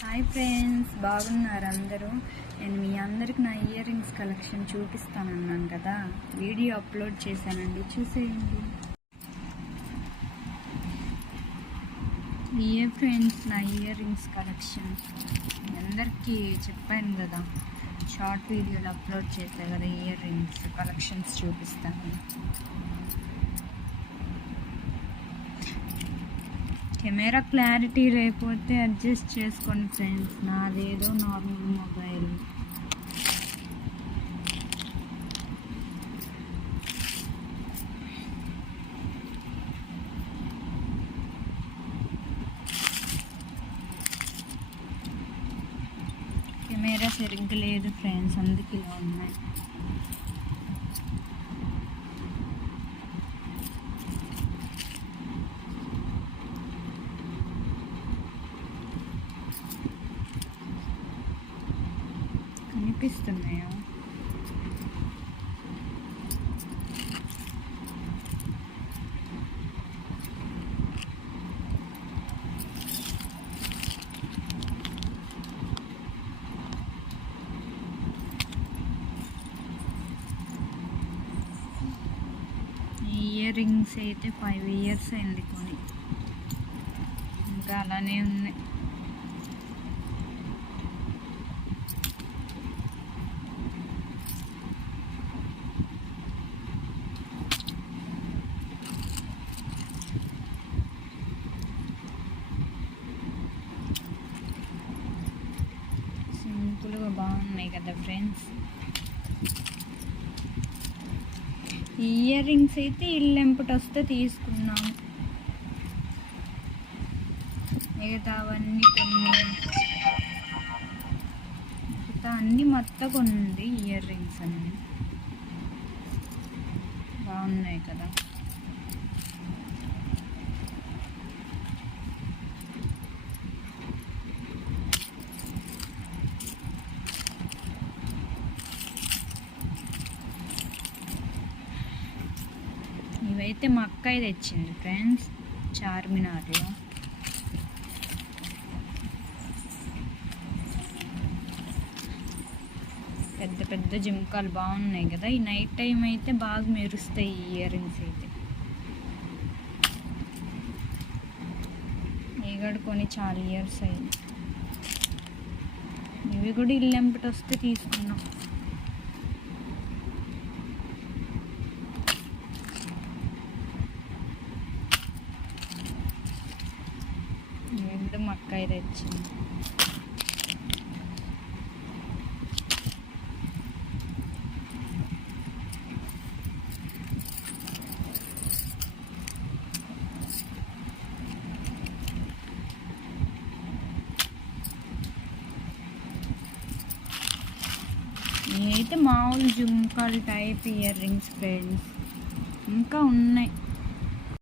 Hi friends, బాగున్నారు అందరూ. నేను మీ అందరికి నా ఇయర్ రింగ్స్ కలెక్షన్ చూపిస్తానన్నాను కదా, వీడియో అప్లోడ్ చేశానండి, చూసేయండి. ఇయే ఫ్రెండ్స్ నా ఇయర్ రింగ్స్ కలెక్షన్. అందరికీ చెప్పాను కదా, షార్ట్ వీడియోలు అప్లోడ్ చేశాను కదా, ఇయర్ రింగ్స్ కలెక్షన్స్ చూపిస్తాను. కెమెరా క్లారిటీ లేకపోతే అడ్జస్ట్ చేసుకోండి ఫ్రెండ్స్, నాదేదో నార్మల్ మొబైల్. కెమెరా సరిగ్గా లేదు ఫ్రెండ్స్, అందుకే ఇలా ఉన్నాయి. కనిపిస్తున్నాయా? ఇయర్ రింగ్స్ అయితే 5 years అయింది కొని, ఇంకా అలానే ఉన్నాయి. సింపుల్గా బాగున్నాయి కదా ఫ్రెండ్స్. ఇయర్ రింగ్స్ అయితే ఇల్లెంపటి వస్తే తీసుకున్నాం, మిగతావన్నీ అన్నీ మొత్తం ఉంది. ఇయర్ రింగ్స్ అన్నీ బాగున్నాయి కదా. ఇవైతే మా అక్కయ్య తెచ్చింది ఫ్రెండ్స్, చార్మినార్లో. పెద్ద పెద్ద జిమ్కాలు బాగున్నాయి కదా, ఈ నైట్ టైం అయితే బాగా మెరుస్తాయి ఈ ఇయర్ రింగ్స్ అయితే. కొని చాలా ఇయర్స్ అయింది. ఇవి కూడా ఇల్లెంపటి వస్తే తీసుకున్నాం. మక్కాయ తెచ్చింది. ఇవైతే మామూలు జుంకాలు టైప్ ఇయర్ రింగ్స్ ఫ్రెండ్స్, ఇంకా ఉన్నాయి.